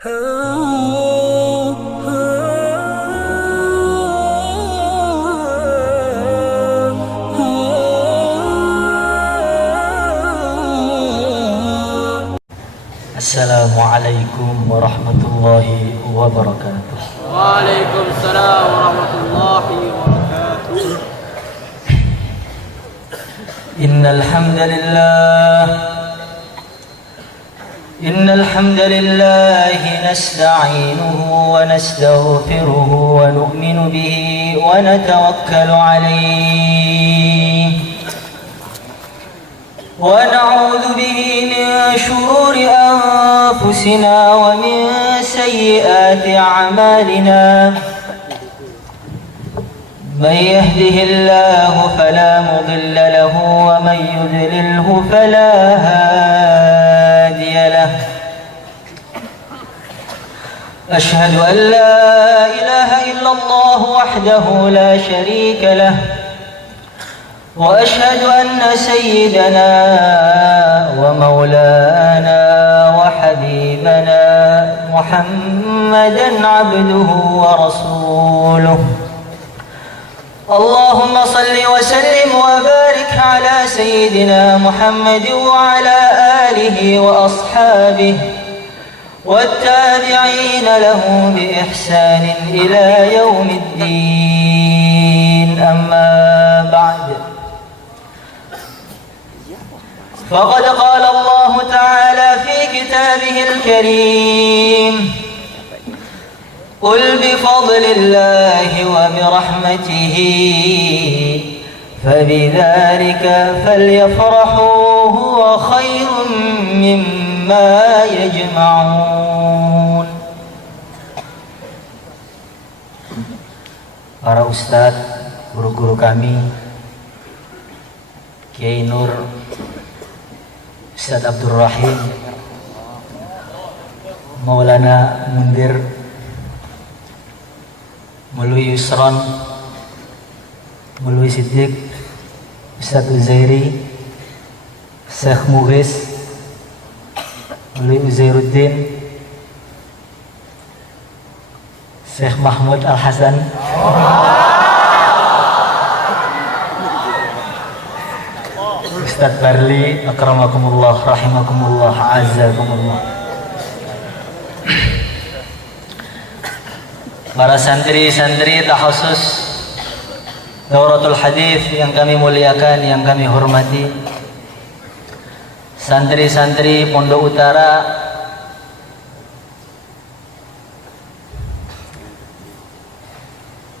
Assalamualaikum warahmatullahi wabarakatuh. Waalaikumsalam warahmatullahi wabarakatuh. Innal hamdalillah nasta'inuhu wa nastaghfiruhu wa nu'minu bihi wa natawakkalu alayhi wa na'udzu bihi min shururi anfusina wa min sayyiati a'malina. من يهده الله فلا مضل له ومن يضلله فلا هادي له. أشهد أن لا إله إلا الله وحده لا شريك له وأشهد أن سيدنا ومولانا وحبيبنا محمدا عبده ورسوله. اللهم صل وسلم وبارك على سيدنا محمد وعلى آله وأصحابه والتابعين له بإحسان إلى يوم الدين. أما بعد، فقد قال الله تعالى في كتابه الكريم: قل بفضل الله وبرحمته فبذلك فليفرحوا هو خير مما يجمعون. Para ustadz, guru-guru kami, Kiai Nur, Ustadz Abdul Rahim, Maulana Mundir, Mulwi Yusron, Mulwi Siddiq, Ustadz Uzairi, Syekh Mughis, Mulwi Uzairuddin, Syekh Mahmud Al-Hasan, Ustadz Barli, akramakumullah, rahimakumullah, azzakumullah. Para santri-santri takhusus Dauratul Hadis yang kami muliakan, yang kami hormati, santri-santri Pondok Utara,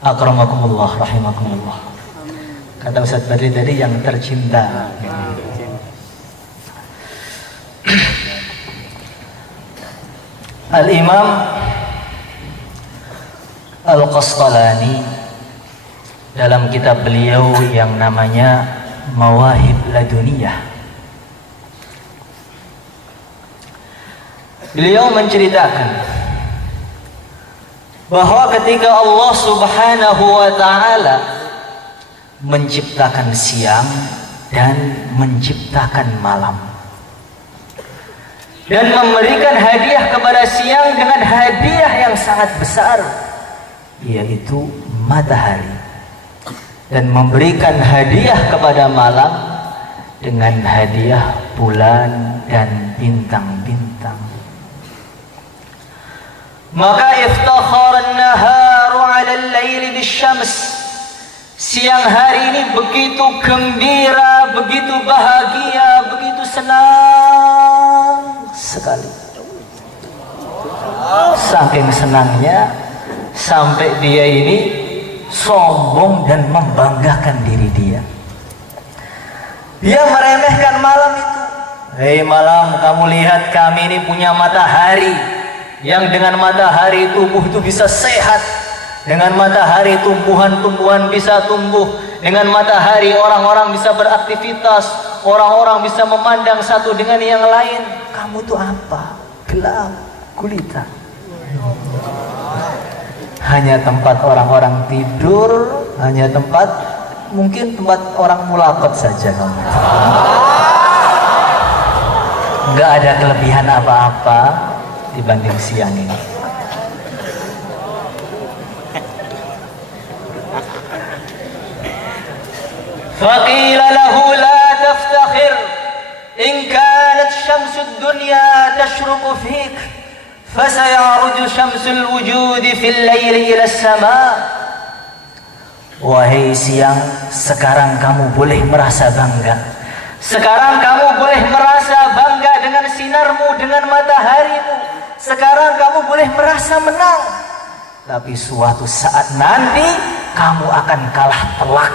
akramakumullah, rahimakumullah. Kata Ustadz Badri tadi, yang tercinta. Al-Imam Al-Qastalani dalam kitab beliau yang namanya Mawahib Laduniyah, beliau menceritakan bahwa ketika Allah Subhanahu wa ta'ala menciptakan siang dan menciptakan malam dan memberikan hadiah kepada siang dengan hadiah yang sangat besar, yaitu matahari, dan memberikan hadiah kepada malam dengan hadiah bulan dan bintang-bintang. Maka iftakhara an-naharu 'ala al-laili bisyams. Siang hari ini begitu gembira, begitu bahagia, begitu senang sekali. Saking senangnya sampai dia ini sombong dan membanggakan diri dia. Dia meremehkan malam itu. Hei malam, kamu lihat kami ini punya matahari, yang dengan matahari tubuh itu bisa sehat, dengan matahari tumbuhan-tumbuhan bisa tumbuh, dengan matahari orang-orang bisa beraktivitas, orang-orang bisa memandang satu dengan yang lain. Kamu itu apa? Gelap gulita. Hanya tempat orang-orang tidur, hanya tempat, mungkin tempat orang mulakot saja kamu. Nggak ada kelebihan apa-apa, dibanding siang ini. Faqila lahu la taftakhir in kanat syamsud dunya tashruqu fik fasayaruju syamsul wujudi fil layli ila as-sama. Wahai siang, sekarang kamu boleh merasa bangga. Sekarang kamu boleh merasa bangga dengan sinarmu, dengan mataharimu. Sekarang kamu boleh merasa menang. Tapi suatu saat nanti kamu akan kalah telak.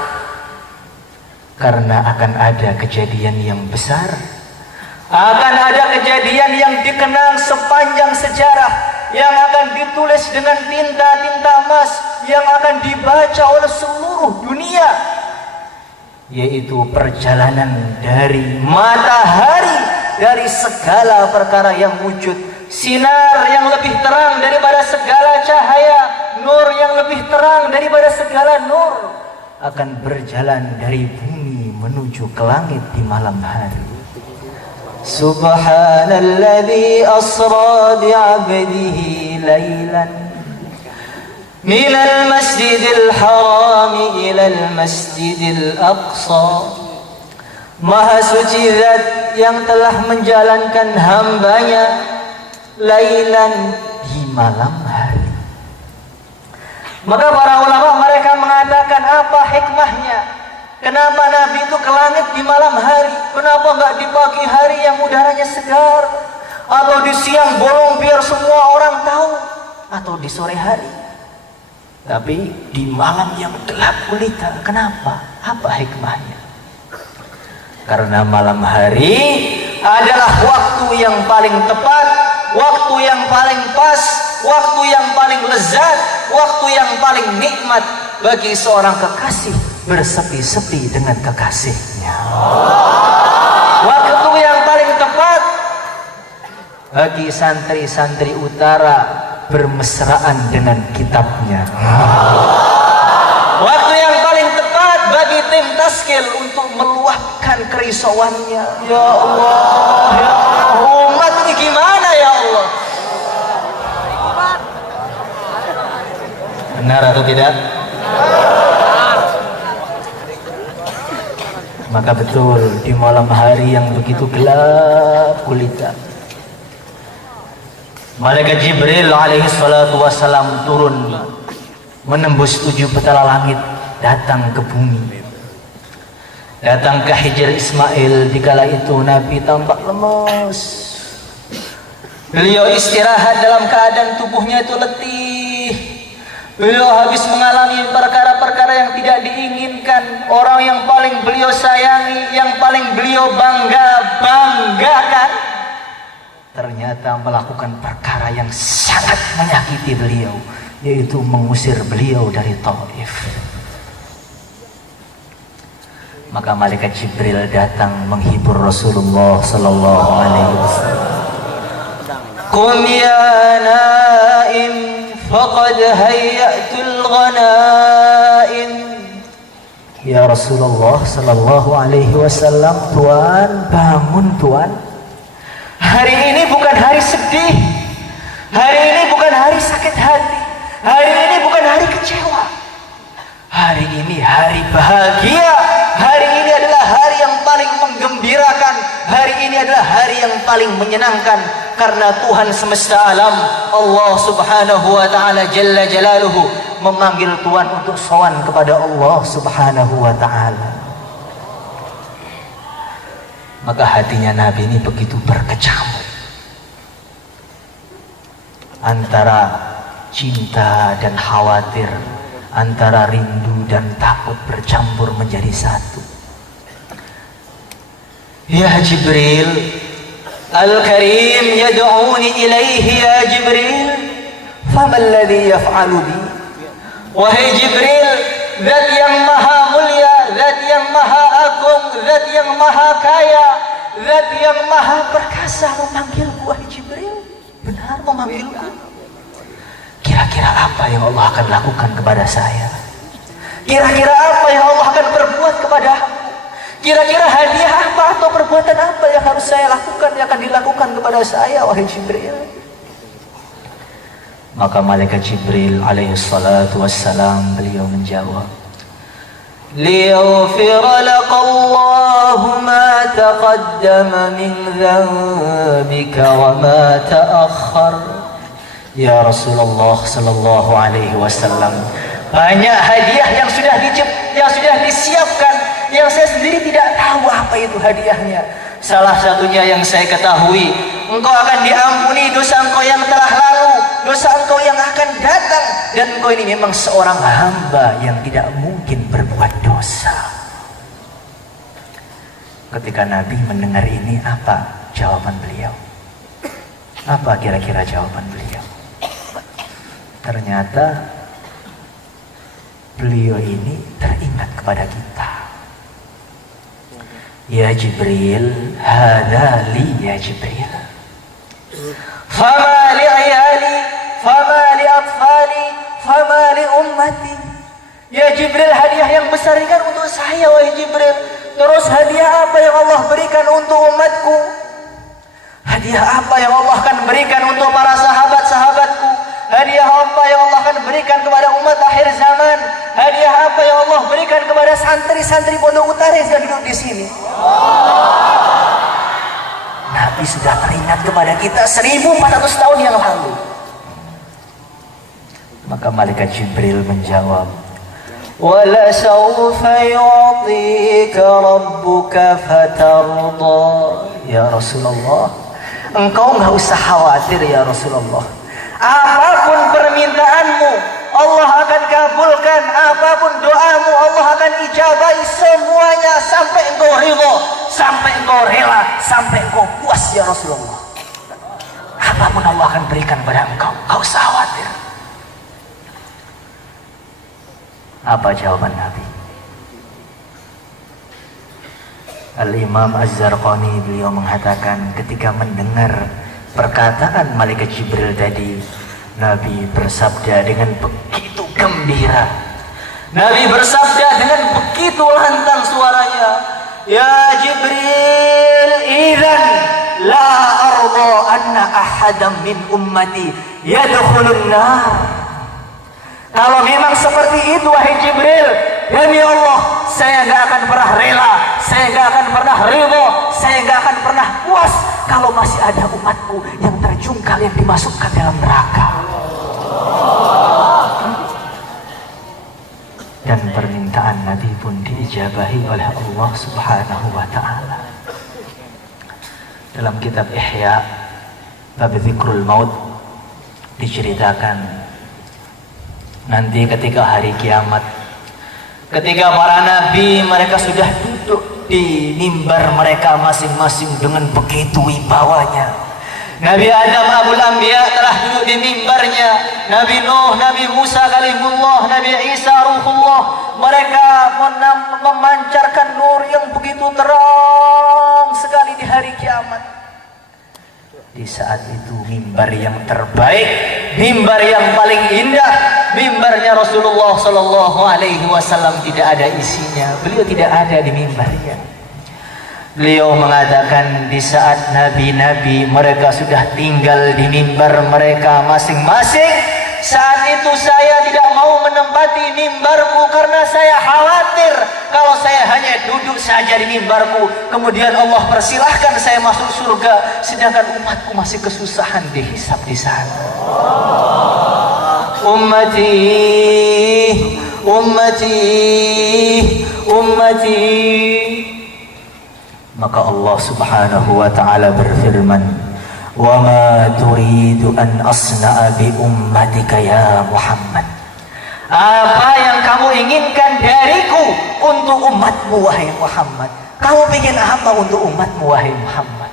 Karena akan ada kejadian yang besar. Akan ada kejadian yang dikenang sepanjang sejarah, yang akan ditulis dengan tinta-tinta emas, yang akan dibaca oleh seluruh dunia, yaitu perjalanan dari matahari, dari segala perkara yang wujud, sinar yang lebih terang daripada segala cahaya, nur yang lebih terang daripada segala nur, akan berjalan dari bumi menuju ke langit di malam hari. Subhanalladzi asra bi'abdihi laylan minal masjidil haram ilal masjidil aqsa. Maha suci zat yang telah menjalankan hambanya laylan, di malam hari. Maka para ulama mereka mengatakan, apa hikmahnya? Kenapa Nabi itu ke langit di malam hari? Kenapa enggak di pagi hari yang udaranya segar? Atau di siang bolong biar semua orang tahu? Atau di sore hari? Tapi di malam yang gelap gulita. Kenapa? Apa hikmahnya? Karena malam hari adalah waktu yang paling tepat, waktu yang paling pas, waktu yang paling lezat, waktu yang paling nikmat bagi seorang kekasih bersepi-sepi dengan kekasihnya. Waktu yang paling tepat bagi santri-santri utara bermesraan dengan kitabnya. Waktu yang paling tepat bagi tim taskil untuk meluapkan kerisauannya. Ya Allah, ya Allah, umat ini gimana ya Allah? Benar atau tidak? Maka betul, di malam hari yang begitu gelap gulita, Malaikat Jibril alaihi salatu wassalam turun menembus 7 petala langit, datang ke bumi, datang ke Hijr Ismail. Dikala itu Nabi tampak lemas. Beliau istirahat dalam keadaan tubuhnya itu letih. Beliau habis mengalami perkara-perkara yang tidak diinginkan. Orang yang paling beliau sayangi, yang paling beliau banggakan, ternyata melakukan perkara yang sangat menyakiti beliau, yaitu mengusir beliau dari Taif. Maka malaikat Jibril datang menghibur Rasulullah sallallahu alaihi wasallam. Qum ya naim faqad hayyatul ghanaim. Ya Rasulullah sallallahu alaihi wasallam, Tuan, bangun Tuan. Hari ini bukan hari sedih. Hari ini bukan hari sakit hati. Hari ini bukan hari kecewa. Hari ini hari bahagia. Hari ini adalah hari yang paling menggembirakan. Hari ini adalah hari yang paling menyenangkan. Karena Tuhan semesta alam, Allah subhanahu wa ta'ala jalla jalaluhu, memanggil Tuhan untuk sowan kepada Allah subhanahu wa ta'ala. Maka hatinya Nabi ini begitu berkecamuk antara cinta dan khawatir, antara rindu dan takut bercampur menjadi satu. Ya Jibril, Al-Karim yad'uni ilaihi ya Jibril, fama alladhi yaf'alu bi? Wahai Jibril, Zat yang maha mulia, Zat yang maha agung, Zat yang maha kaya, Zat yang maha perkasa memanggilku. Wahai Jibril, benar memanggilku. Kira-kira apa yang Allah akan lakukan kepada saya? Kira-kira apa yang Allah akan berbuat kepada aku? Kira-kira hadiah apa atau perbuatan apa yang harus saya lakukan, yang akan dilakukan kepada saya, wahai Jibril? Maka malaikat Jibril alaihi salatu wassalam beliau menjawab, liyaghfira laqallahu ma taqaddama min dhanbika wa ma ta'akhkhar. Ya Rasulullah sallallahu alaihi wasallam, banyak hadiah yang sudah disiapkan yang saya sendiri tidak tahu apa itu hadiahnya. Salah satunya yang saya ketahui, engkau akan diampuni dosa engkau yang telah lalu, dosa engkau yang akan datang, dan engkau ini memang seorang hamba yang tidak mungkin berbuat dosa. Ketika Nabi mendengar ini, apa jawaban beliau? Apa kira-kira jawaban beliau? Ternyata beliau ini teringat kepada kita. Ya Jibril, hadha li ya Jibril, fama li ayali, fama li atfali, fama li ummati. Ya Jibril, hadiah yang besar ini kan untuk saya, wahai Jibril. Terus hadiah apa yang Allah berikan untuk umatku? Hadiah apa yang Allah akan berikan untuk para sahabat-sahabatku? Hadiah apa yang Allah akan berikan kepada umat akhir zaman? Hadiah apa yang Allah berikan kepada santri-santri Pondok Utara yang duduk di sini? Nabi sudah teringat kepada kita 1400 tahun yang lalu. Maka malaikat Jibril menjawab, wala sawfa yu'tika rabbuka fatarda. Ya Rasulullah, engkau nggak usah khawatir ya Rasulullah. Apapun permintaanmu Allah akan kabulkan, apapun doamu Allah akan ijabahi semuanya, sampai engkau ridho, sampai engkau rela, sampai engkau puas ya Rasulullah. Apapun Allah akan berikan pada engkau, kau usah khawatir. Apa jawaban Nabi? Al-Imam Az-Zarqani beliau mengatakan, ketika mendengar perkataan malaikat Jibril tadi, Nabi bersabda dengan begitu gembira. Nabi bersabda dengan begitu lantang suaranya, ya Jibril, idzan la arda anna ahadan min ummati yadkhulun nar. Kalau memang seperti itu wahai Jibril, demi Allah, saya gak akan pernah rela, saya gak akan pernah ridho, saya gak akan pernah puas kalau masih ada umatku yang terjungkal, yang dimasukkan dalam neraka. Dan permintaan Nabi pun diijabahi oleh Allah Subhanahu wa ta'ala. Dalam kitab Ihya bab Dzikrul Maut diceritakan, nanti ketika hari kiamat, ketika para nabi mereka sudah duduk di mimbar mereka masing-masing dengan begitu wibawanya. Nabi Adam Abul Anbiya telah duduk di mimbarnya, Nabi Nuh, Nabi Musa kalimullah, Nabi Isa ruhullah. Mereka memancarkan nur yang begitu terang sekali di hari kiamat. Di saat itu mimbar yang terbaik, mimbar yang paling indah, mimbarnya Rasulullah Sallallahu Alaihi Wasallam tidak ada isinya. Beliau tidak ada di mimbarnya. Beliau mengatakan, di saat nabi-nabi mereka sudah tinggal di mimbar mereka masing-masing, saat itu saya tidak mau menempati mimbarku karena saya khawatir kalau saya hanya duduk saja di mimbarku, kemudian Allah persilahkan saya masuk surga, sedangkan umatku masih kesusahan dihisab di sana. Ummati, ummati, ummati. Maka Allah Subhanahu wa ta'ala berfirman, wa ma turidu an asna'a bi ummatika ya Muhammad. Apa yang kamu inginkan dariku untuk umatmu wahai Muhammad? Kamu ingin apa untuk umatmu wahai Muhammad?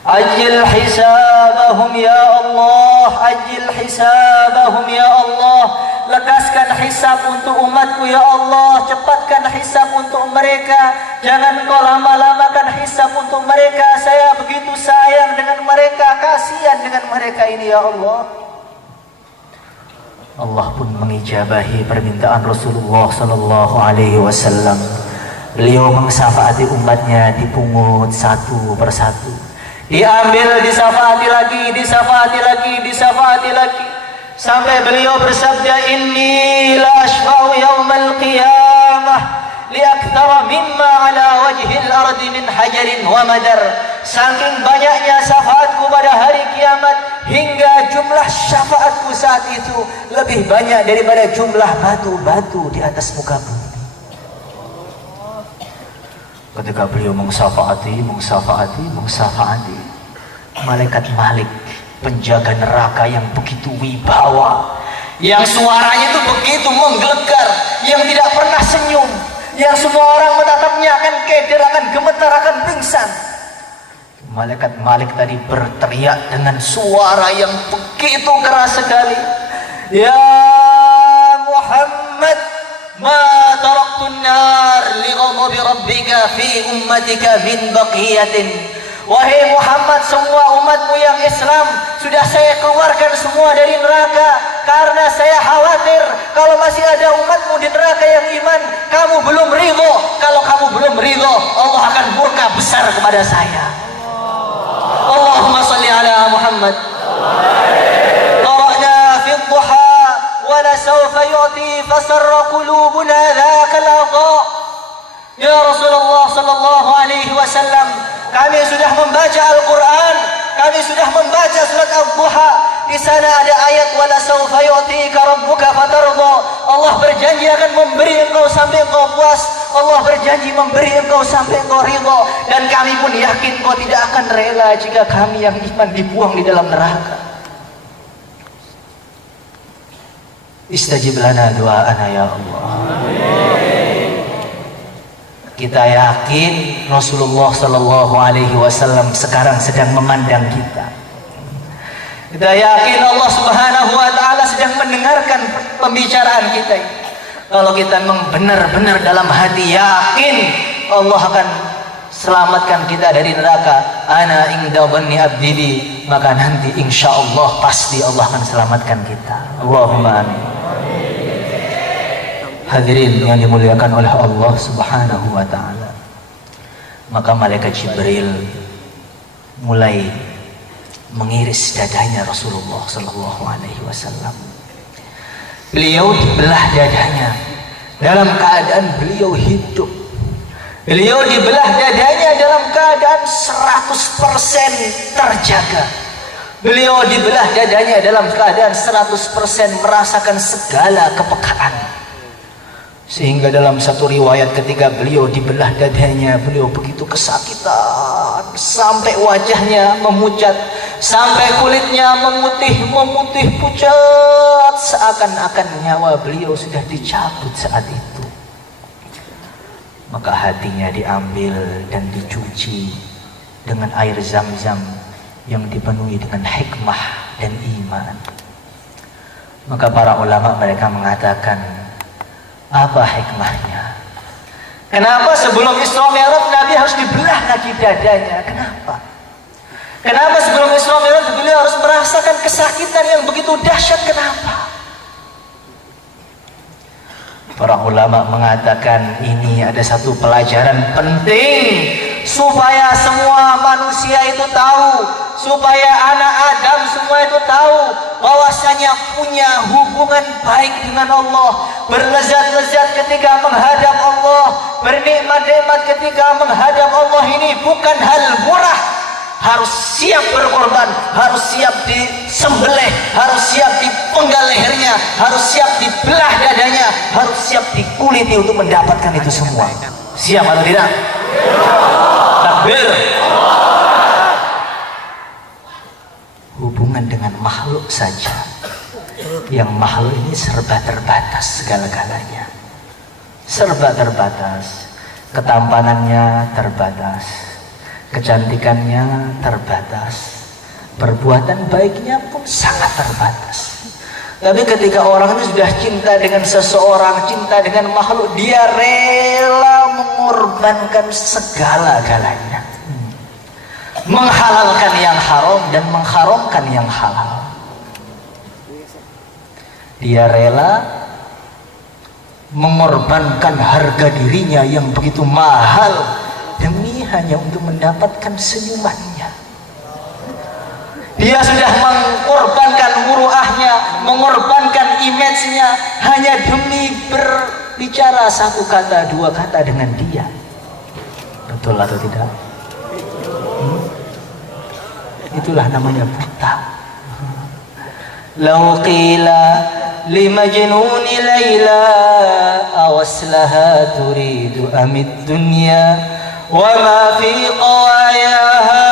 Ajil hisabahum ya Allah, ajil hisabahum ya Allah. Lekaskan hisab untuk umatku ya Allah, cepatkan hisab untuk mereka. Jangan kau lama-lamakan hisab untuk mereka. Saya begitu sayang dengan mereka, kasihan dengan mereka ini ya Allah. Allah pun mengijabahi permintaan Rasulullah Sallallahu Alaihi Wasallam. Beliau mensyafaati umatnya, dipungut satu persatu, Diambil, disafaati lagi, disafaati lagi, disafaati lagi, sampai beliau bersabda, inni la ashfa'u yawmal qiyamah liakthara mimma ala wajhil ardi min hajarin wa madar. Saking banyaknya syafaatku pada hari kiamat, hingga jumlah syafaatku saat itu lebih banyak daripada jumlah batu-batu di atas muka bumi. Ketika beliau mengsafaati, malaikat Malik, penjaga neraka yang begitu wibawa, yang suaranya itu begitu menggelegar, yang tidak pernah senyum, yang semua orang menatapnya akan keder, akan gemetar, akan pingsan. Malaikat Malik tadi berteriak dengan suara yang begitu keras sekali, ya Muhammad, ma taraktun nar li ghadabi rabbika fi ummatika min baqiyatin. Wahai Muhammad, semua umatmu yang Islam sudah saya keluarkan semua dari neraka, karena saya khawatir kalau masih ada umatmu di neraka yang iman, kamu belum ridho. Kalau kamu belum ridho, Allah akan murka besar kepada saya. Allahumma salli ala Muhammad. Qara'na fi dhuha wa la sawfa yu'ti fasarra qulubuna dhaka al-adha. Ya Rasulullah sallallahu alaihi wasallam, kami sudah membaca Al-Quran, kami sudah membaca surat Ad-Duha. Di sana ada ayat wala sawfa yu'tika rabbuka fatardha. Allah berjanji akan memberi engkau sampai engkau puas. Allah berjanji memberi engkau sampai engkau ridha. Dan kami pun yakin engkau tidak akan rela jika kami yang iman dibuang di dalam neraka. Istajib lana du'ana ya Allah. Kita yakin Rasulullah Sallallahu Alaihi Wasallam sekarang sedang memandang kita. Kita yakin Allah Subhanahu Wa Taala sedang mendengarkan pembicaraan kita. Kalau kita memang benar-benar dalam hati yakin Allah akan selamatkan kita dari neraka, ana inda dhanni abdi bi, maka nanti insya Allah pasti Allah akan selamatkan kita. Allahumma amin. Hadirin yang dimuliakan oleh Allah Subhanahu wa Ta'ala, maka malaikat Jibril mulai mengiris dadanya Rasulullah Sallallahu Alaihi Wasallam. Beliau dibelah dadanya dalam keadaan beliau hidup. Beliau dibelah dadanya dalam keadaan 100% terjaga. Beliau dibelah dadanya dalam keadaan 100% merasakan segala kepekaan. Sehingga dalam satu riwayat ketika beliau dibelah dadanya, beliau begitu kesakitan sampai wajahnya memucat, sampai kulitnya memutih pucat, seakan-akan nyawa beliau sudah dicabut saat itu. Maka hatinya diambil dan dicuci dengan air zam-zam yang dipenuhi dengan hikmah dan iman. Maka para ulama mereka mengatakan, apa hikmahnya? Kenapa sebelum Isra Mi'raj Nabi harus dibelah lagi dadanya? Kenapa? Kenapa sebelum Isra Mi'raj beliau harus merasakan kesakitan yang begitu dahsyat? Kenapa? Para ulama mengatakan ini ada satu pelajaran penting supaya semua manusia itu tahu, supaya anak Adam semua itu tahu bahwasanya punya hubungan baik dengan Allah, berlezat-lezat ketika menghadap Allah, bernikmat-nikmat ketika menghadap Allah, ini bukan hal murah. Harus siap berkorban, harus siap disembelih, harus siap dipenggal lehernya, harus siap dibelah dadanya, harus siap dikuliti untuk mendapatkan itu semua. Siap atau tidak? Takbir. Hubungan dengan makhluk saja, yang makhluk ini serba terbatas segala-galanya, serba terbatas, ketampanannya terbatas, kecantikannya terbatas, perbuatan baiknya pun sangat terbatas. Tapi ketika orang itu sudah cinta dengan seseorang, cinta dengan makhluk, dia rela mengorbankan segala-galanya, menghalalkan yang haram dan mengharamkan yang halal. Dia rela mengorbankan harga dirinya yang begitu mahal demi hanya untuk mendapatkan senyumannya. Dia sudah mengorbankan muruahnya, mengorbankan image-nya hanya demi berbicara satu kata, dua kata dengan dia. Betul atau tidak? Itulah namanya buta. Lau qila li majnuni Laila awaslaha turidu amid dunya wa ma fi qawayaha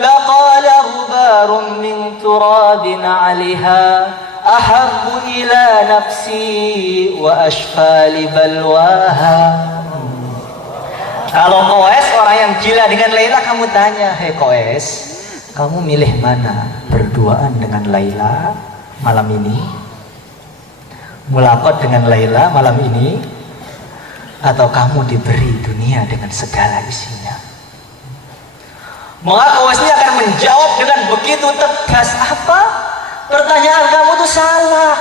laqala ghubarun min turabin 'alaiha ahabbu ila nafsi wa ashfa li balwaha. Kalau Koes orang yang gila dengan Laila, kamu tanya, "Hei Koes, kamu milih mana? Berduaan dengan Laila malam ini, mulakot dengan Laila malam ini, atau kamu diberi dunia dengan segala isinya?" Maka Koes ini akan menjawab dengan begitu tegas, "Apa? Pertanyaan kamu itu salah.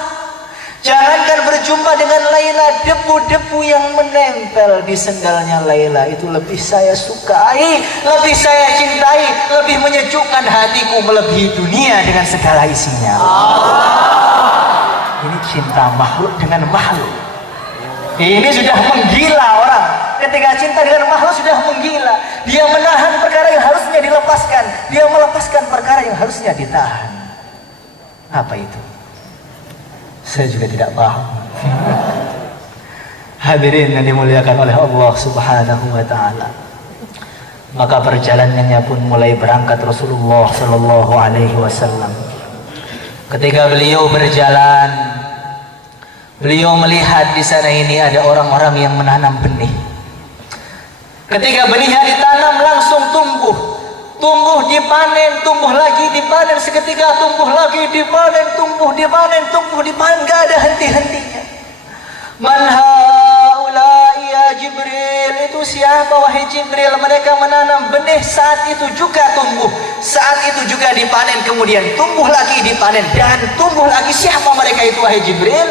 Jangankan berjumpa dengan Laila, debu-debu yang menempel di sendalnya Laila itu lebih saya sukai, lebih saya cintai, lebih menyejukkan hatiku melebihi dunia dengan segala isinya." Ini cinta makhluk dengan makhluk. Ini sudah menggila orang. Ketika cinta dengan makhluk sudah menggila. Dia menahan perkara yang harusnya dilepaskan, dia melepaskan perkara yang harusnya ditahan. Apa itu? Saya juga tidak paham. Hadirin yang dimuliakan oleh Allah Subhanahu wa taala. Maka perjalanannya pun mulai berangkat Rasulullah sallallahu alaihi wasallam. Ketika beliau berjalan, beliau melihat di sana ini ada orang-orang yang menanam benih. Ketika benihnya ditanam langsung tumbuh. Tumbuh dipanen, tumbuh lagi dipanen, seketika tumbuh lagi dipanen, tumbuh dipanen, tumbuh dipanen, gak ada henti-hentinya. Man haula'i ya Jibril, itu siapa wahai Jibril? Mereka menanam benih, saat itu juga tumbuh, saat itu juga dipanen, kemudian tumbuh lagi dipanen dan tumbuh lagi. Siapa mereka itu wahai Jibril?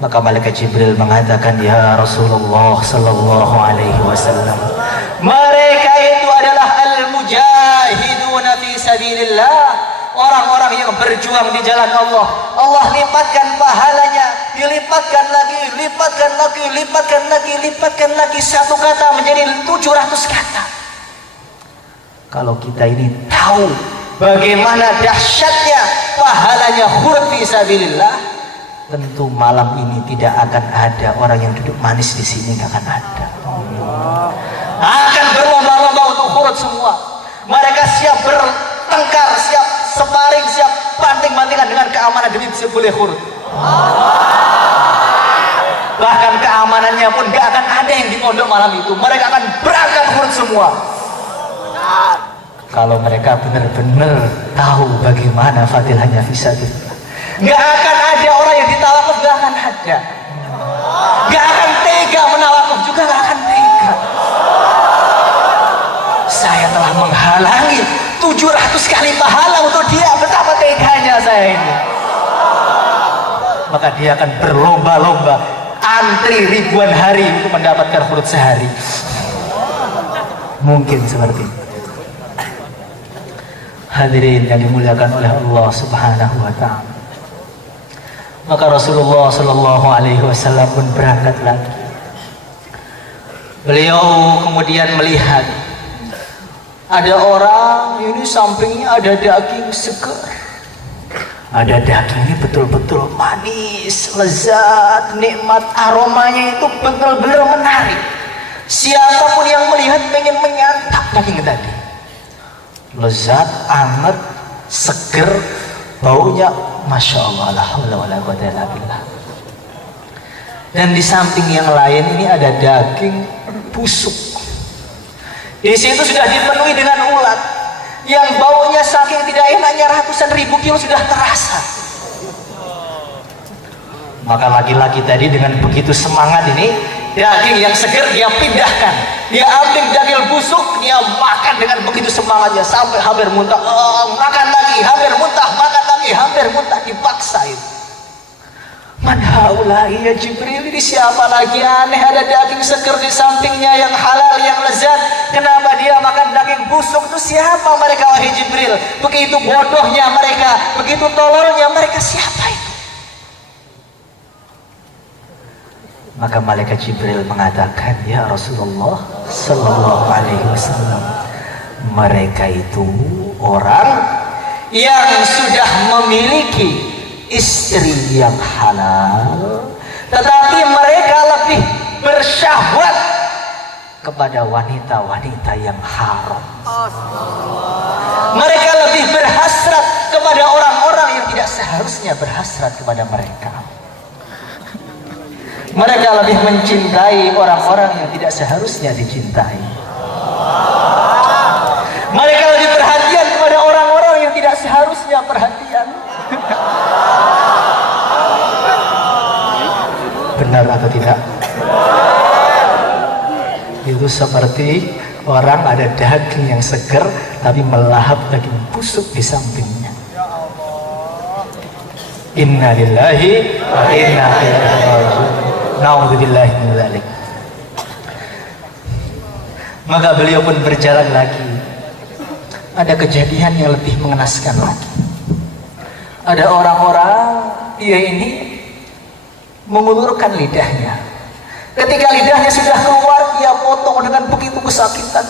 Maka malaikat Jibril mengatakan, "Ya Rasulullah sallallahu alaihi wasallam, mereka itu adalah al-mujahiduna fi sabilillah, orang-orang yang berjuang di jalan Allah. Allah lipatkan pahalanya, dilipatkan lagi, lipatkan lagi, lipatkan lagi, lipatkan lagi, satu kata menjadi 700 kata." Kalau kita ini tahu bagaimana dahsyatnya pahalanya khuruf fi sabilillah, tentu malam ini tidak akan ada orang yang duduk manis di sini, nggak akan ada. Akan berlomba-lomba untuk khurut semua. Mereka siap bertengkar, siap sparring, siap banting-bantingan dengan keamanan demi bisa boleh khurut. Bahkan keamanannya pun nggak akan ada yang di pondok malam itu. Mereka akan berangkat khurut semua. Kalau mereka benar-benar tahu bagaimana fadilahnya fisabilillah. Nggak akan ada orang yang ditawakuf, nggak akan ada. Nggak akan tega menawakuf juga, nggak akan tega. Saya telah menghalangi 700 kali pahala untuk dia, betapa teganya saya ini. Maka dia akan berlomba-lomba, antri ribuan hari untuk mendapatkan khurut sehari. Mungkin seperti itu. Hadirin yang dimuliakan oleh Allah Subhanahu wa ta'ala. Maka Rasulullah sallallahu alaihi wasallam pun berangkat lagi. Beliau kemudian melihat ada orang ini sampingnya ada daging segar. Ada daging ini betul-betul manis, lezat, nikmat, aromanya itu benar-benar menarik. Siapapun yang melihat pengen menyantap daging tadi. Lezat, anget, seger, baunya Masya Allah, la haula wala quwwata illa billah. Dan di samping yang lain ini ada daging busuk. Di situ sudah dipenuhi dengan ulat yang baunya saking tidak enaknya ratusan ribu kilo sudah terasa. Maka laki-laki tadi dengan begitu semangat ini, daging yang segar dia pindahkan, dia ambil daging busuk, dia makan dengan begitu semangatnya sampai hampir muntah. Makan lagi, hampir muntah, makan lagi, hampir muntah, dipaksa itu. Man haula'i ya Jibril, ini siapa lagi? Aneh, ada daging segar di sampingnya yang halal, yang lezat. Kenapa dia makan daging busuk itu siapa mereka wahai Jibril? Begitu bodohnya mereka, begitu tololnya mereka, siapa itu? Maka malaikat Jibril mengatakan, ya Rasulullah sallallahu alaihi wasallam, mereka itu orang yang sudah memiliki istri yang halal, tetapi mereka lebih bersyahwat kepada wanita-wanita yang haram. Mereka lebih berhasrat kepada orang-orang yang tidak seharusnya berhasrat kepada mereka. Mereka lebih mencintai orang-orang yang tidak seharusnya dicintai. Mereka lebih perhatian kepada orang-orang yang tidak seharusnya perhatian. Benar atau tidak? Itu seperti orang ada daging yang seger tapi melahap daging busuk di sampingnya. Inna lillahi wa inna ilaihi raji'un. Na'udzubillahi min dzalik. Maka beliau pun berjalan lagi. Ada kejadian yang lebih mengenaskan lagi. Ada orang-orang, dia ini mengulurkan lidahnya. Ketika lidahnya sudah keluar, dia potong dengan begitu kesakitan.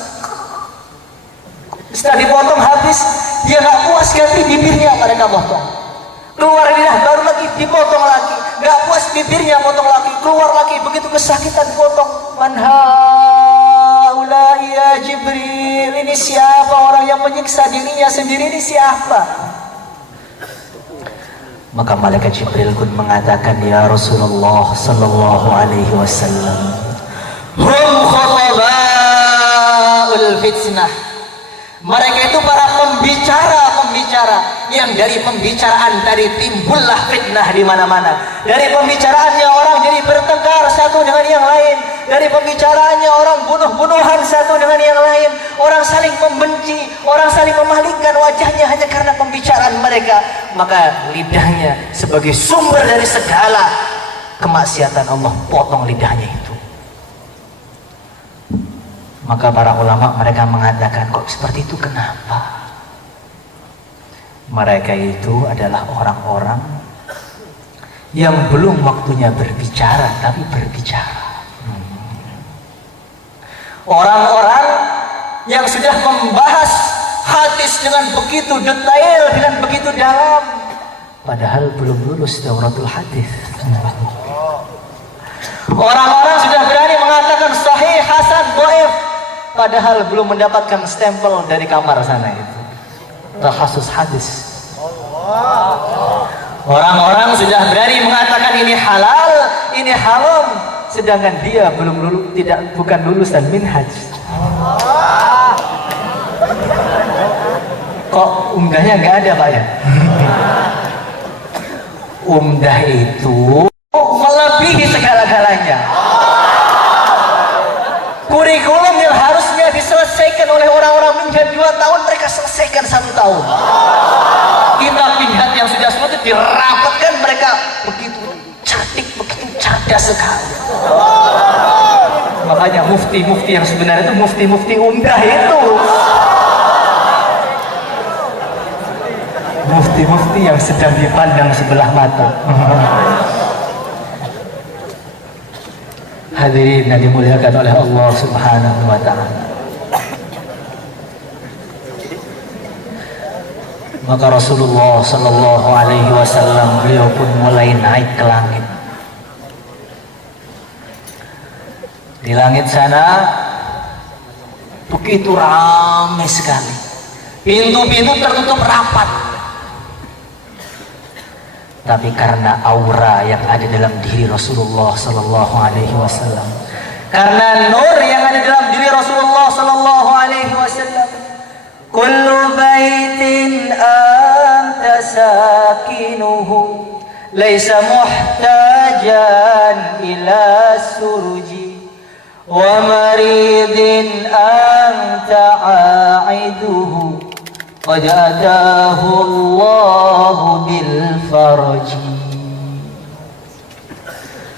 Setelah dipotong habis, dia nggak puas, ganti bibirnya mereka potong. Keluar lidah, baru lagi dipotong lagi. Nggak puas, bibirnya potong lagi. Keluar lagi, begitu kesakitan potong. Man haula'i ya Jibril, ini siapa orang yang menyiksa dirinya sendiri, ini siapa? Maka malaikat Jibril pun mengatakan, ya Rasulullah sallallahu alaihi wasallam, hum khutba'ul fitnah. Mereka itu para pembicara yang dari pembicaraan tadi timbullah fitnah di mana-mana. Dari pembicaraannya orang jadi bertengkar satu dengan yang lain. Dari pembicaraannya orang bunuh-bunuhan satu dengan yang lain. Orang saling membenci, orang saling memalingkan wajahnya hanya karena pembicaraan mereka. Maka lidahnya sebagai sumber dari segala kemaksiatan, Allah potong lidahnya itu. Maka para ulama mereka mengatakan, kok seperti itu, kenapa? Mereka itu adalah orang-orang yang belum waktunya berbicara tapi berbicara. Orang-orang yang sudah membahas hadis dengan begitu detail, dengan begitu dalam, padahal belum lulus dauratul hadis. Orang-orang sudah berani mengatakan sahih, hasan, dhaif, padahal belum mendapatkan stempel dari kamar sana itu, takhasus hadis. Orang-orang sudah berani mengatakan ini halal, ini haram, sedangkan dia belum bukan lulusan minhaj. Kok umdahnya nggak ada, Pak ya? Umdah itu melebihi segala-galanya. Kurikulum yang harusnya diselesaikan oleh orang-orang minhaj 2 tahun, mereka selesaikan 1 tahun. Kitab minhaj yang sudah semua itu dirapatkan, mereka begitu cantik, begitu cerdas sekali. Makanya mufti-mufti yang sebenarnya itu mufti-mufti umdah itu. Mufti-mufti yang sedang dipandang sebelah mata. Hadirin yang dimuliakan oleh Allah Subhanahu wa ta'ala. Maka Rasulullah sallallahu alaihi wasallam beliau pun mulai naik ke langit. Di langit sana begitu ramai sekali. Pintu-pintu tertutup rapat. Tapi karena aura yang ada dalam diri Rasulullah sallallahu alaihi wasallam, karena nur yang ada dalam diri Rasulullah sallallahu alaihi wasallam, kullu baitin anta sakinuhu laisa muhtajan ila suruji wa maridin anta aiduhu qad atahu Allahu bil farji.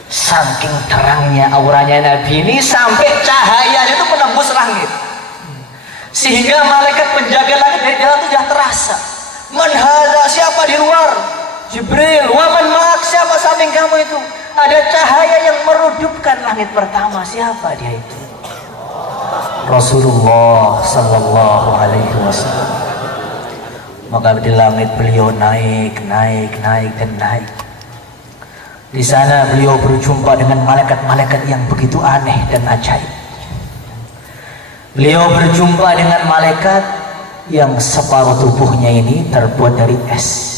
Saking terangnya auranya Nabi ini sampai cahayanya itu menembus langit, sehingga malaikat penjaga langit dari dalam itu sudah terasa. Man hadza, siapa di luar? Jibril. Wa man ma'ak, siapa samping kamu itu? Ada cahaya yang merudupkan langit pertama. Siapa dia itu? Rasulullah sallallahu alaihi wasallam. Maka di langit beliau naik dan naik. Di sana beliau berjumpa dengan malaikat-malaikat yang begitu aneh dan ajaib. Beliau berjumpa dengan malaikat yang separuh tubuhnya ini terbuat dari es.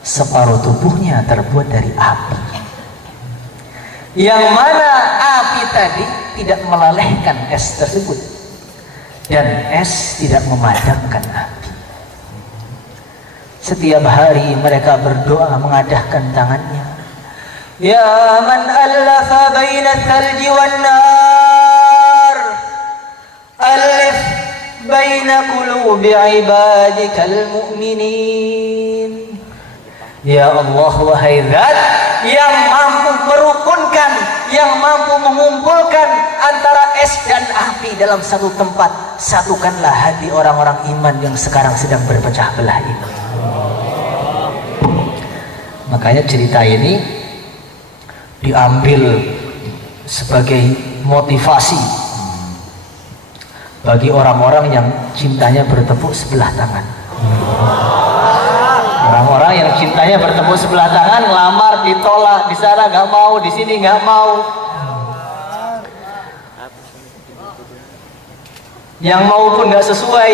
Separuh tubuhnya terbuat dari api. Yang mana api tadi tidak melelehkan es tersebut. Dan es tidak memadamkan api. Setiap hari mereka berdoa mengadahkan tangannya. Ya man allafa baina thalji wan nar, alif baina qulubi ibadikal mu'minin. Ya Allah, wahai Zat yang mampu merukunkan, yang mampu mengumpulkan antara es dan api dalam satu tempat, satukanlah hati orang-orang iman yang sekarang sedang berpecah belah ini. Makanya cerita ini diambil sebagai motivasi bagi orang-orang yang cintanya bertepuk sebelah tangan. Orang-orang yang cintanya bertepuk sebelah tangan, ngelamar, ditolak, di sana nggak mau, di sini nggak mau. Yang mau pun nggak sesuai.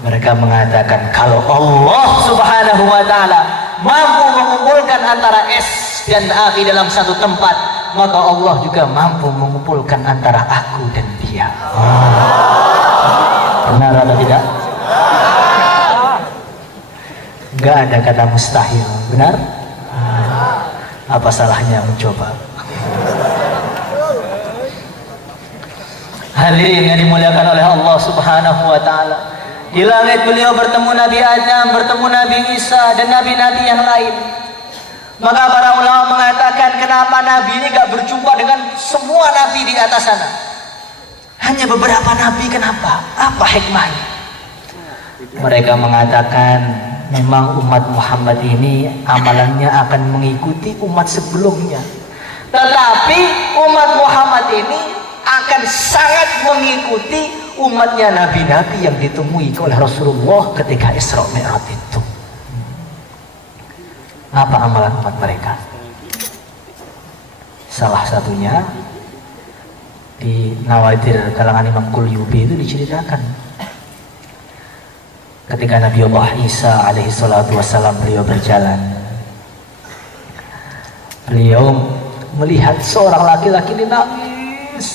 Mereka mengatakan kalau Allah Subhanahu wa ta'ala mampu mengumpulkan antara es dan api dalam satu tempat, maka Allah juga mampu mengumpulkan antara aku dan dia. Benar atau tidak? Gak ada kata mustahil, benar? Apa salahnya mencoba? Hadirin yang dimuliakan oleh Allah Subhanahu wa ta'ala, di langit beliau bertemu Nabi Adam, bertemu Nabi Isa dan nabi-nabi yang lain. Maka para ulama mengatakan, kenapa Nabi ini gak berjumpa dengan semua Nabi di atas sana? Hanya beberapa Nabi, kenapa? Apa hikmahnya? Mereka mengatakan, memang umat Muhammad ini amalannya akan mengikuti umat sebelumnya. Tetapi umat Muhammad ini akan sangat mengikuti umatnya nabi-nabi yang ditemui oleh Rasulullah ketika Isra Mi'raj itu. Apa amalan umat mereka? Salah satunya di Nawadir kalangan Imam Qulyubi itu diceritakan ketika Nabi Allah Isa alaihi salatu wassalam beliau berjalan, beliau melihat seorang laki-laki ini nangis.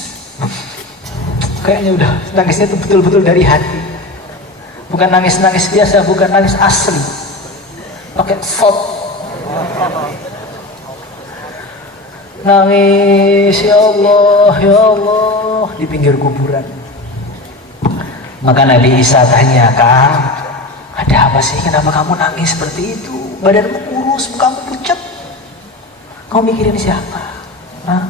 Kayaknya udah nangisnya itu betul-betul dari hati, bukan nangis-nangis biasa, bukan nangis asli, pakai sot, nangis ya Allah di pinggir kuburan. Maka Nabi Isa tanya, Kang, ada apa sih, kenapa kamu nangis seperti itu? Badanmu kurus, kamu pucat, kamu mikirin siapa? Hah?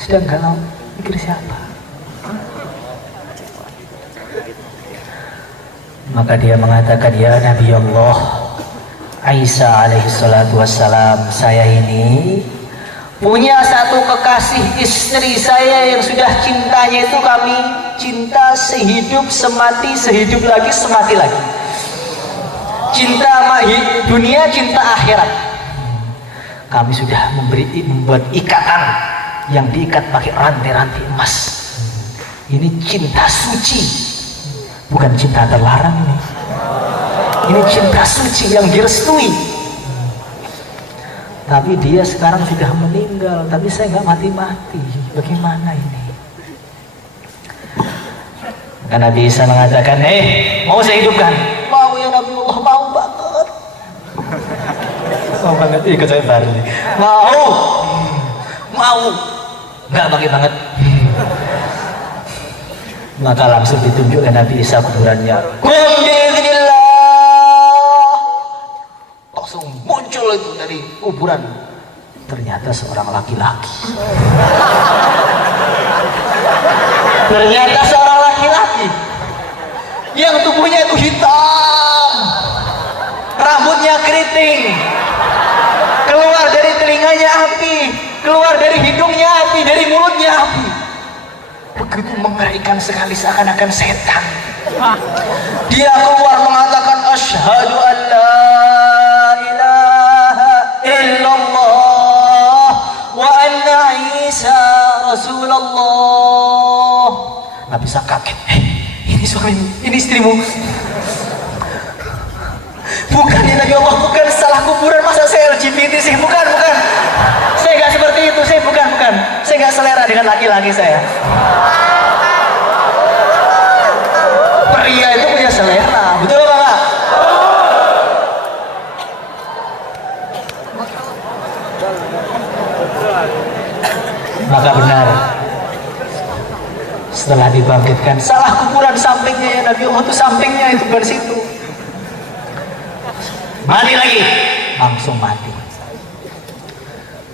Sedang galau, mikir siapa? Maka dia mengatakan, ya Nabi Allah Isa alaihi salatu wassalam, saya ini punya satu kekasih istri saya yang sudah cintanya itu kami cinta sehidup semati, sehidup lagi semati lagi. Cinta dunia, cinta akhirat. Kami sudah membuat ikatan yang diikat pakai rantai-rantai emas. Ini cinta suci, bukan cinta terlarang ini. Ini cinta suci yang direstui. Tapi dia sekarang sudah meninggal, tapi saya nggak mati-mati. Bagaimana ini? Karena Nabi Isa mengatakan, mau saya hidupkan? Mau ya Nabi Allah, mau banget. Mau banget, ikut saya balik. Mau. Nggak bagi banget. Maka langsung ditunjukkan Nabi Isa kuburannya. Langsung muncul itu dari kuburan Ternyata seorang laki-laki. Ternyata seorang laki-laki yang tubuhnya itu hitam, rambutnya keriting, keluar dari telinganya api, keluar dari hidungnya api, dari mulutnya api. Begitu mengerikan sekali, seakan-akan setan. Dia keluar mengatakan asyhadu an la ilaha illallah wa anna Isa Rasulullah. Nggak bisa kaget. Ini suamimu, ini istrimu. Bukan ya Nabi Allah, bukan, salah kuburan, masa saya LGBT sih, bukan. Saya nggak seperti itu, saya bukan. Saya nggak selera dengan laki-laki saya. Pria itu punya selera, betul apa enggak? Maka benar, setelah dibangkitkan, salah kuburan sampingnya ya Nabi Allah, itu sampingnya itu dari situ. Mati lagi, langsung mati.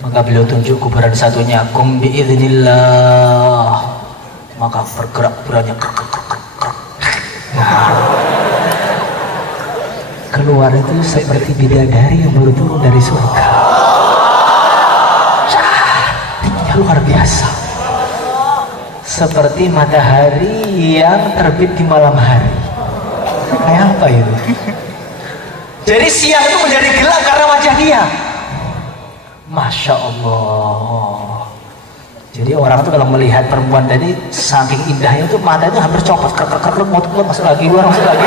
Maka beliau tunjuk kuburan satunya, kum biidznillah. Maka bergerak kuburannya, keluar itu seperti bidadari yang baru turun dari surga. Cantiknya luar biasa, seperti matahari yang terbit di malam hari. Kayak apa itu? Jadi siang itu menjadi gelap karena wajah dia. Masya Allah. Jadi orang itu kalau melihat perempuan tadi, saking indahnya itu mata itu hampir copot, kerek mau keluar masuk lagi, keluar masuk lagi.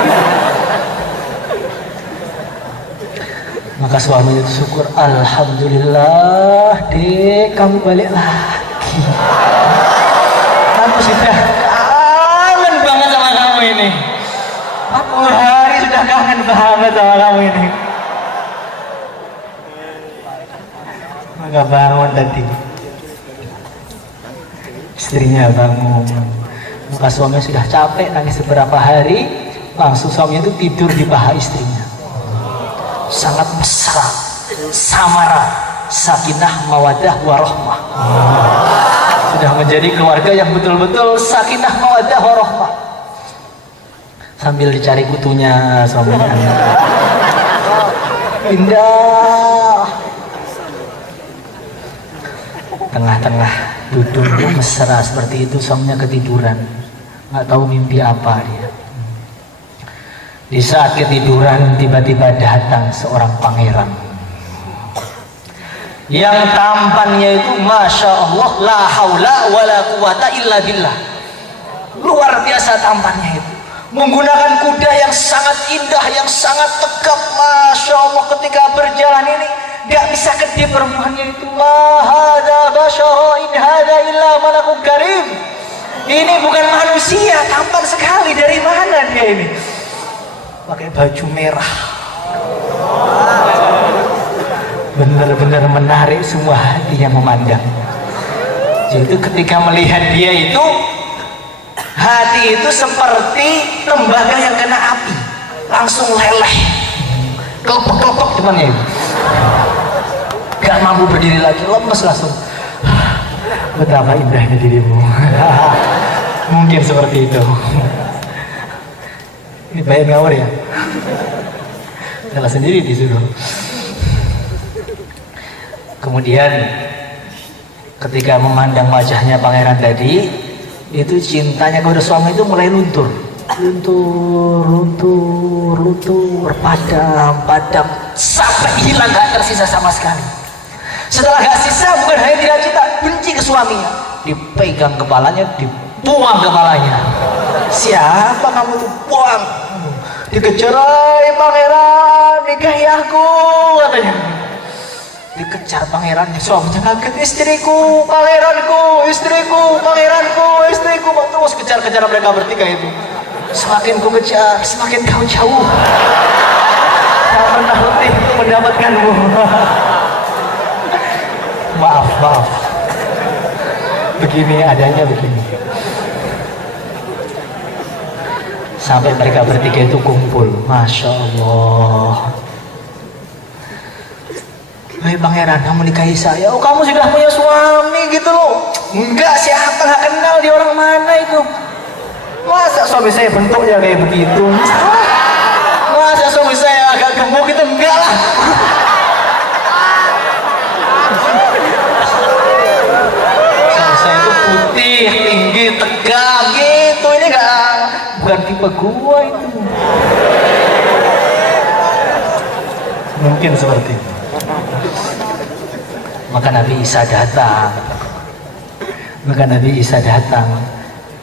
Maka suaminya itu syukur, alhamdulillah dek kamu balik lagi. Aku sudah kangen banget sama kamu ini. 40 hari sudah kangen banget sama kamu ini. Maka bangun tadi, istrinya bangun. Maka suaminya sudah capek nangis beberapa hari, langsung suaminya itu tidur di paha istrinya. Sangat mesra, samara, sakinah, mawadah, warahmah. Sudah menjadi keluarga yang betul-betul sakinah, mawadah, warahmah. Sambil dicari kutunya suaminya. Indah. Tengah-tengah duduk mesra seperti itu, suaminya ketiduran, nggak tahu mimpi apa dia. Di saat ketiduran tiba-tiba datang seorang pangeran yang tampannya itu masya Allah, la haula wala quwata illa billah, luar biasa tampannya itu, menggunakan kuda yang sangat indah, yang sangat tegap. Masya Allah, ketika berjalan ini gak bisa kedip perempuannya itu. Ma hadza basyara in hadza illa malakun karim. Ini bukan manusia, tampan sekali. Dari mana dia ini? Pakai baju merah, benar-benar menarik semua hati yang memandang. Jadi ketika melihat dia itu, hati itu seperti tembaga yang kena api, langsung leleh, kelepek-kelepek temannya itu. Gak mampu berdiri lagi, lemes langsung. Betapa indahnya dirimu. Mungkin seperti itu. Ini bayar ngawur ya? Salah sendiri disuruh. Kemudian ketika memandang wajahnya pangeran tadi, itu cintanya kepada suami itu mulai luntur, padam sampai hilang, gak tersisa sama sekali. Setelah gak sisa, bukan hanya tidak cinta, benci ke suaminya. Dipegang kepalanya, dibuang kepalanya. Siapa kamu tuh? Buang. Dikejar, pangeran, nikahi aku, katanya. Dikejar pangerannya, suaminya kaget, istriku, pangeranku, istriku, pangeranku, istriku. Terus kejar-kejar mereka bertiga itu. Semakin ku kejar, semakin kau jauh. Tak pernah letih untuk mendapatkanmu. Maaf. Begini adanya, begini. Sampai mereka bertiga itu kumpul. Masya Allah. "Hei pangeran, kamu nikahi saya." "Oh, kamu sudah punya suami gitu loh." "Enggak, siapa, nggak kenal dia orang mana itu." "Masa suami saya bentuknya kayak begitu?" "Masa suami saya agak gemuk gitu?" "Enggak lah." "Suami saya itu putih, tinggi, tegap gitu. Ini enggak, bukan tipe gua itu." Mungkin seperti itu. Maka Nabi Isa datang.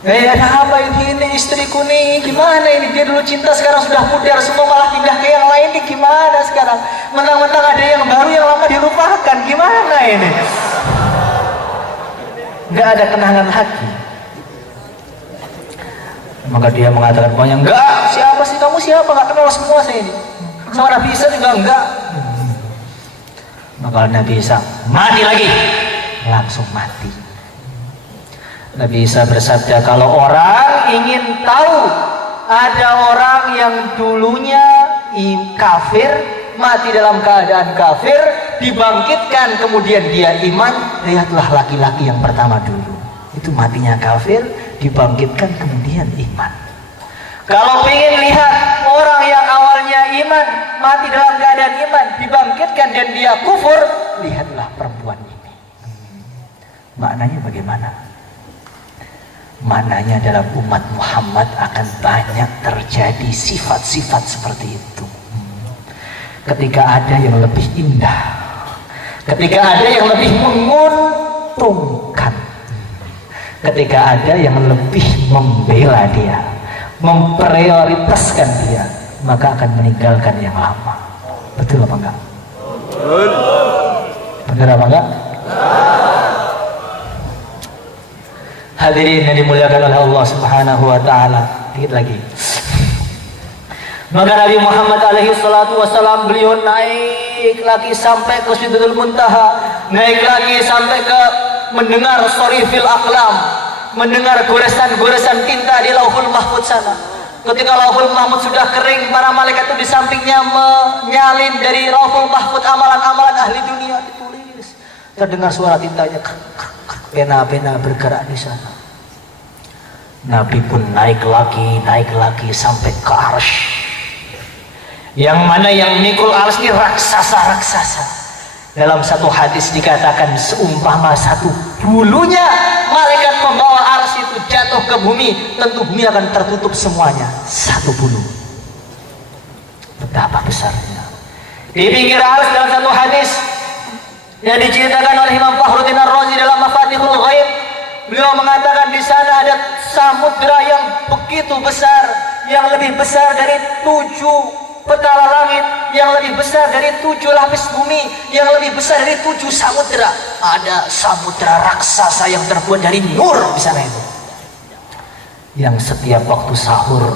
Ada apa ini istriku nih? Gimana ini? Dia dulu cinta, sekarang sudah pudar semua, malah pindah ke yang lain nih. Gimana sekarang? Mentang-mentang ada yang baru, yang lama dilupakan. Gimana ini? Gak ada kenangan lagi. Maka dia mengatakan pokoknya, "Enggak, siapa sih kamu, siapa? Gak kenal semua saya ini. Sama Nabi Isa juga enggak." Maka Nabi Isa mati lagi, langsung mati. Nabi Isa bersabda, kalau orang ingin tahu ada orang yang dulunya kafir, mati dalam keadaan kafir, dibangkitkan kemudian dia iman, lihatlah laki-laki yang pertama dulu. Itu matinya kafir, dibangkitkan kemudian iman. Kalau ingin lihat orang yang awalnya iman, mati dalam keadaan iman, dibangkitkan dan dia kufur, lihatlah perempuan ini. Maknanya bagaimana? Maknanya dalam umat Muhammad akan banyak terjadi sifat-sifat seperti itu. Ketika ada yang lebih indah, ketika ada yang lebih menguntungkan, ketika ada yang lebih membela dia, memprioritaskan dia, maka akan meninggalkan yang lama. Betul apa enggak? Betul apa enggak? Hadirin yang dimuliakan oleh Allah Subhanahu wa taala. Dikit lagi. Maka Nabi Muhammad alaihi salatu wasalam, beliau naik lagi sampai ke Sidratul Muntaha, naik lagi sampai ke mendengar sorifil aqlam, mendengar goresan-goresan tinta di Lauhul Mahfuz sana. Ketika Lauhul Mahfuz sudah kering, para malaikat itu di sampingnya menyalin dari Lauhul Mahfuz amalan-amalan ahli dunia ditulis. Terdengar suara tintanya, pena-pena bergerak di sana. Nabi pun naik lagi sampai ke Arsy. Yang mana yang mikul Arsy ini raksasa-raksasa. Dalam satu hadis dikatakan seumpama satu bulunya malaikat membawa Arsy itu jatuh ke bumi, tentu bumi akan tertutup semuanya. Satu bulu. Betapa besarnya. Di pinggir Arsy dalam satu hadis yang diceritakan oleh Imam Fakhruddin Ar-Razi dalam Mafatihul Ghaib, beliau mengatakan di sana ada samudra yang begitu besar, yang lebih besar dari 7 petala langit, yang lebih besar dari 7 lapis bumi, yang lebih besar dari 7 samudra. Ada samudra raksasa yang terbuat dari nur di sana itu. Yang setiap waktu sahur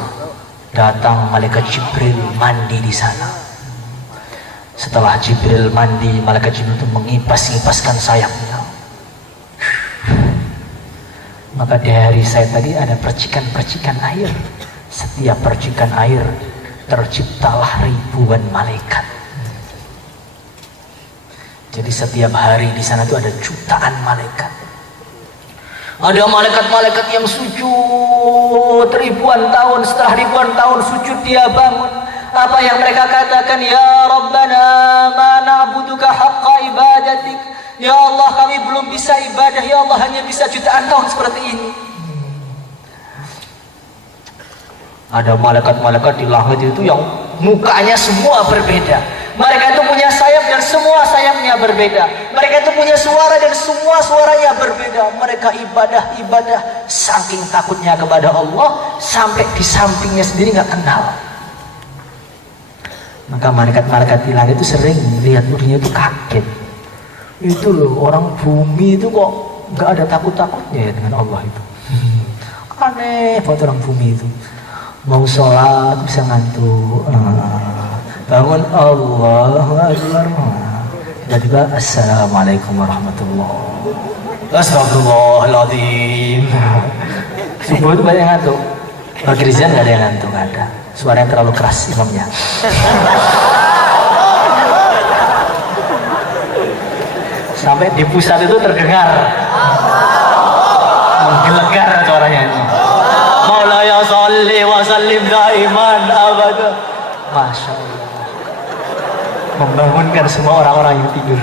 datang malaikat Jibril mandi di sana. Setelah Jibril mandi, malaikat Jibril itu mengipas-ngipaskan sayapnya. Maka dari saya tadi ada percikan-percikan air. Setiap percikan air terciptalah ribuan malaikat. Jadi setiap hari di sana itu ada jutaan malaikat. Ada malaikat-malaikat yang sujud ribuan tahun, setelah ribuan tahun sujud dia bangun. Apa yang mereka katakan? Ya Rabbana ma na'buduka haqqa ibadatik. Ya Allah, kami belum bisa ibadah. Ya Allah, hanya bisa jutaan tahun seperti ini. Ada malaikat-malaikat di langit itu yang mukanya semua berbeda. Mereka itu punya sayap dan semua sayapnya berbeda. Mereka itu punya suara dan semua suaranya berbeda. Mereka ibadah saking takutnya kepada Allah, sampai di sampingnya sendiri nggak kenal. Maka malaikat-malaikat di langit itu sering lihat dunia itu kaget. Itu loh, orang bumi itu kok nggak ada takut-takutnya ya dengan Allah itu. Aneh buat orang bumi itu. Mau sholat bisa ngantuk, bangun Allahu Akbar, tiba-tiba Assalamualaikum warahmatullahi wabarakatuh, Astagfirullahaladzim. Subuh itu banyak ngantuk. Maghribnya nggak ada yang ngantuk, nggak ada. Suaranya terlalu keras imamnya. Sampai di pusat itu terdengar menggelegar suaranya itu. Maulaya sholli wa sallim daiman abada. Masya Allah, membangunkan semua orang-orang yang tidur.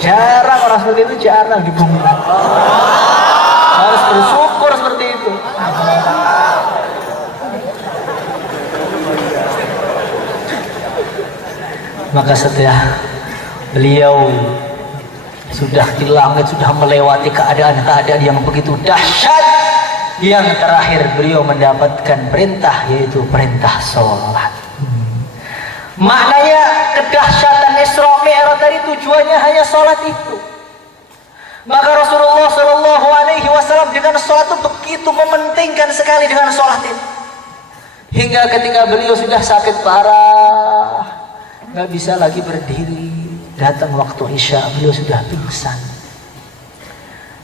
Jarang orang seperti itu, jarang di bumi. Harus bersyukur seperti itu. Maka setelah beliau sudah di langit, sudah melewati keadaan-keadaan yang begitu dahsyat, yang terakhir beliau mendapatkan perintah, yaitu perintah sholat. Maknanya kedahsyatan Isra Mi'raj tadi tujuannya hanya sholat itu. Maka Rasulullah Shallallahu Alaihi Wasallam dengan sholat itu begitu mementingkan sekali dengan sholat itu, hingga ketika beliau sudah sakit parah, nggak bisa lagi berdiri, datang waktu Isya, beliau sudah pingsan.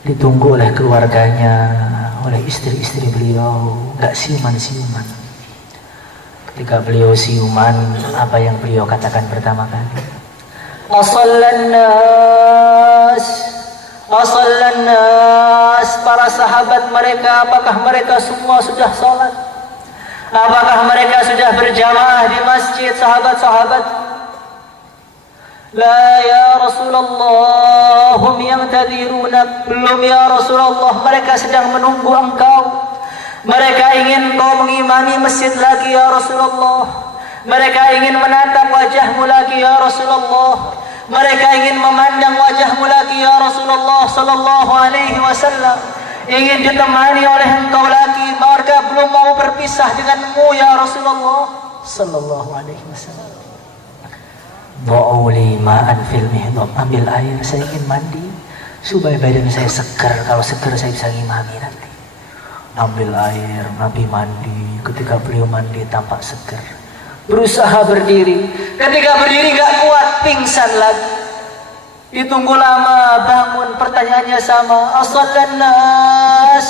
Ditunggu oleh keluarganya, oleh istri-istri beliau, nggak siuman-siuman. Ketika beliau siuman, apa yang beliau katakan pertama kali? Asallan nas, para sahabat mereka, apakah mereka semua sudah sholat? Apakah mereka sudah berjamaah di masjid, sahabat-sahabat? La ya Rasulullah, hum yantadhirunak. Belum ya Rasulullah, mereka sedang menunggu engkau. Mereka ingin kau mengimami masjid lagi ya Rasulullah. Mereka ingin menatap wajahmu lagi ya Rasulullah. Mereka ingin memandang wajahmu lagi ya Rasulullah Sallallahu Alaihi Wasallam. Ingin ditemani oleh engkau lagi. Mereka belum mau berpisah denganmu ya Rasulullah Sallallahu Alaihi Wasallam. Ba'uli ma'an fil mihdab, ambil air, saya ingin mandi supaya badan saya segar. Kalau segar saya bisa ngimami nanti. Ambil air, Nabi mandi. Ketika beliau mandi tampak segar, berusaha berdiri. Ketika berdiri gak kuat, pingsan lagi. Ditunggu lama, bangun, pertanyaannya sama. Asallan nas,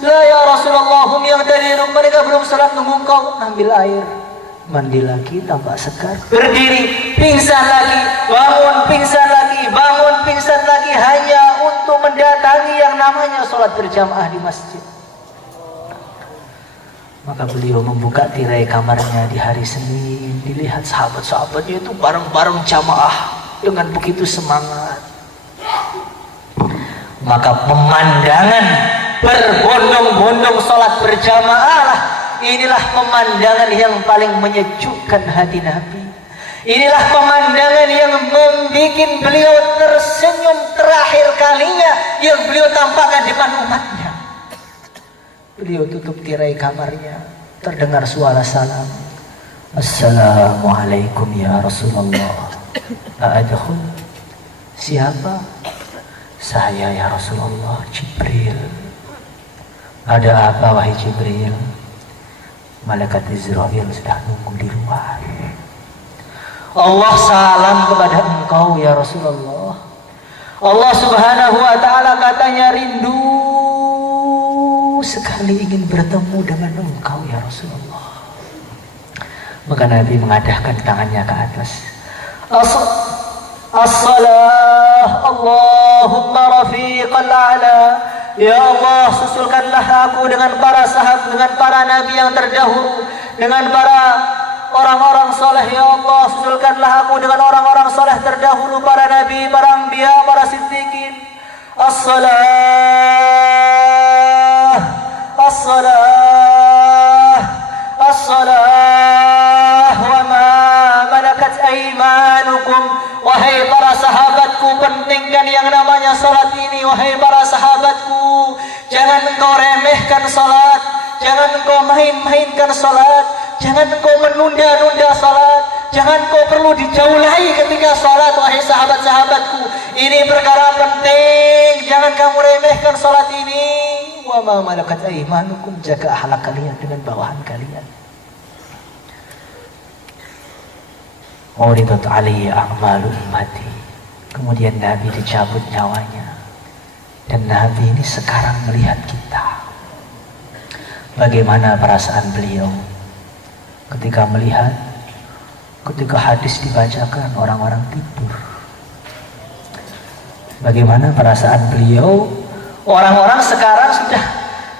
la ya Rasulullah, hum yang tadi mereka belum salat nunggu kau. Ambil air, mandi lagi, tampak segar. Berdiri, pingsan lagi, bangun, pingsan lagi, bangun, pingsan lagi, hanya untuk mendatangi yang namanya sholat berjamaah di masjid. Maka beliau membuka tirai kamarnya di hari Senin. Dilihat sahabat-sahabatnya itu bareng-bareng jamaah dengan begitu semangat. Maka pemandangan berbondong-bondong sholat berjamaah lah, inilah pemandangan yang paling menyejukkan hati Nabi. Inilah pemandangan yang membuat beliau tersenyum terakhir kalinya yang beliau tampakkan di depan umatnya. Beliau tutup tirai kamarnya, terdengar suara salam. Assalamualaikum ya Rasulullah. A'adkhul? Siapa? Saya ya Rasulullah, Jibril. Ada apa wahai Jibril? Malaikat Israel sudah nunggu di luar. Allah salam kepada engkau ya Rasulullah. Allah Subhanahu wa ta'ala katanya rindu sekali ingin bertemu dengan engkau ya Rasulullah. Maka Nabi mengadahkan tangannya ke atas. As-salah Allahumma rafiqal a'la. Ya Allah, susulkanlah aku dengan para sahabat, dengan para nabi yang terdahulu, dengan para orang-orang soleh. Ya Allah, susulkanlah aku dengan orang-orang soleh terdahulu, para nabi, para anbiya, para siddiqin. As-salah, as-salah, as-salah, wa ma malakat aimanukum. Wahai para sahabatku, pentingkan yang namanya salat ini. Wahai para sahabatku, jangan engkau remehkan salat, jangan engkau main-mainkan salat, jangan engkau menunda-nunda salat, jangan engkau perlu dijauhi ketika salat. Wahai sahabat-sahabatku, ini perkara penting, jangan kamu remehkan salat ini. Wa ma malakat aimanukum, jaga akhlak kalian dengan bawahan kalian. Uridat alaihi a'malu ummati. Kemudian Nabi dicabut nyawanya. Dan Nabi ini sekarang melihat kita. Bagaimana perasaan beliau ketika melihat ketika hadis dibacakan orang-orang tidur. Bagaimana perasaan beliau? Orang-orang sekarang sudah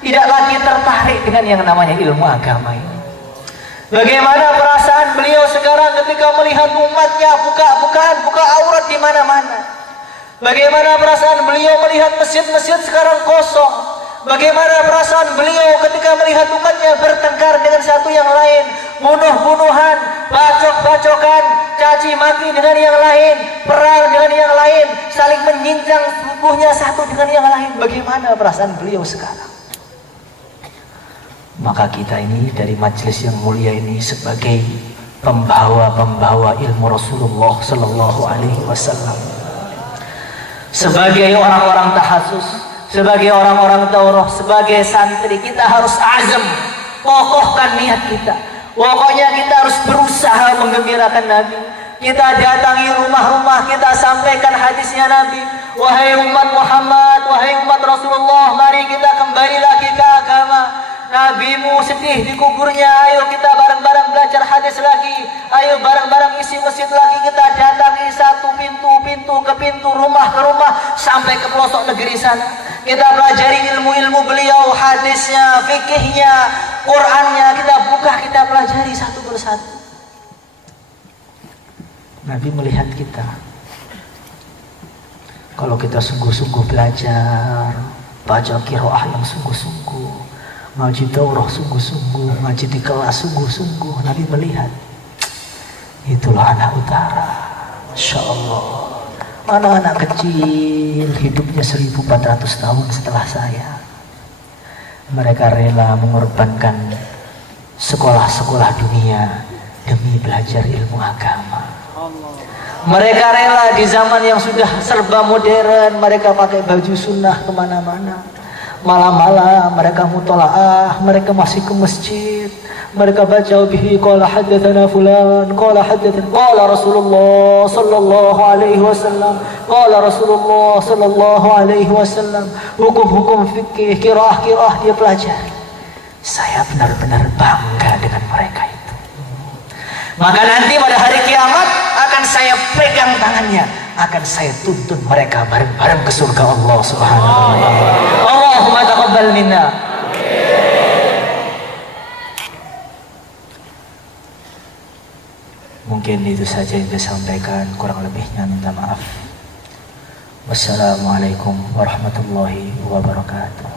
tidak lagi tertarik dengan yang namanya ilmu agama ini. Bagaimana perasaan beliau sekarang ketika melihat umatnya buka aurat di mana-mana? Bagaimana perasaan beliau melihat masjid-masjid sekarang kosong? Bagaimana perasaan beliau ketika melihat umatnya bertengkar dengan satu yang lain, bunuh-bunuhan, bacok-bacokan, caci maki dengan yang lain, perang dengan yang lain, saling menyincang tubuhnya satu dengan yang lain? Bagaimana perasaan beliau sekarang? Maka kita ini dari majelis yang mulia ini sebagai pembawa-pembawa ilmu Rasulullah Sallallahu Alaihi Wasallam, sebagai orang-orang tahasus, sebagai orang-orang daurah, sebagai santri, kita harus azam, kokohkan niat kita. Pokoknya kita harus berusaha menggembirakan Nabi. Kita datangi rumah-rumah, kita sampaikan hadisnya Nabi. Wahai umat Muhammad, wahai umat Rasulullah, mari kita kembali lagi ke agama. Nabimu sedih di kuburnya, ayo kita bareng-bareng belajar hadis lagi. Ayo bareng-bareng isi masjid lagi. Kita datangi satu pintu ke pintu, rumah ke rumah, sampai ke pelosok negeri sana. Kita pelajari ilmu-ilmu beliau, hadisnya, fikihnya, Qur'annya. Kita buka, kita pelajari satu persatu. Nabi melihat kita. Kalau kita sungguh-sungguh belajar, baca qiraah yang sungguh-sungguh, ngaji daurah sungguh-sungguh, ngaji di kelas sungguh-sungguh, Nabi melihat. Itulah anak utara, Masya Allah. Anak-anak kecil hidupnya 1400 tahun setelah saya. Mereka rela mengorbankan sekolah-sekolah dunia demi belajar ilmu agama. Mereka rela di zaman yang sudah serba modern, mereka pakai baju sunnah kemana-mana. Malam-malam mereka mutola'ah, mereka masih ke masjid, mereka baca bihi qala haddatsana fulan qala haddatsana qala Rasulullah sallallahu alaihi wasallam qala Rasulullah sallallahu alaihi wasallam. Hukum-hukum fikih, qiraah dia pelajari. Saya benar-benar bangga dengan mereka itu. Maka nanti pada hari kiamat akan saya pegang tangannya, akan saya tuntun mereka bareng-bareng ke surga Allah Subhanahu wa taala. Allahumma taqabbal minna. Mungkin itu saja yang saya sampaikan, kurang lebihnya minta maaf. Wassalamualaikum warahmatullahi wabarakatuh.